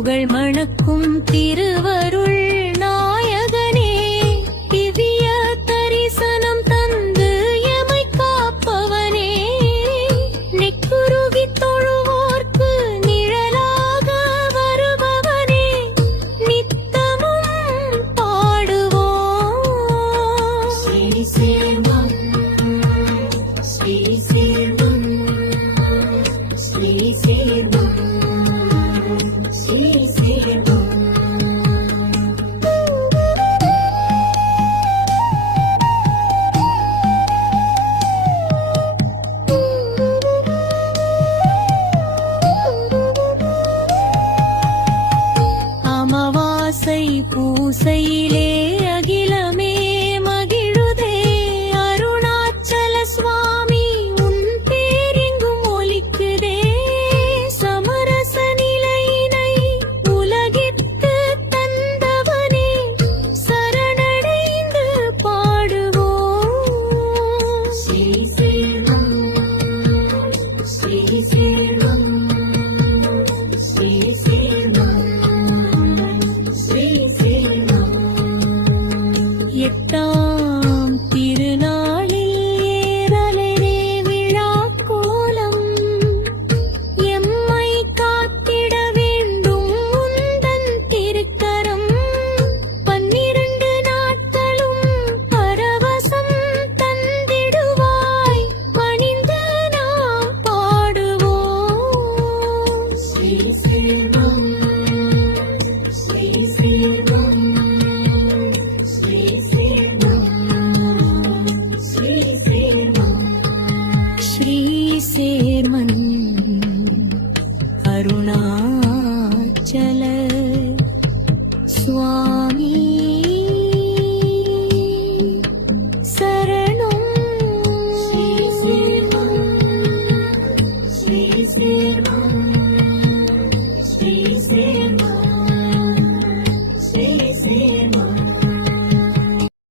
புகழ் மணக்கும் திருவருள் நாயகனே திவ்ய தரிசனம் தந்து எமை காப்பவனே. நெக்குருகி தொழுவோர்க்கு நிழலாக வருபவனே நித்தமும் பாடுவோம். अरुणाचल स्वा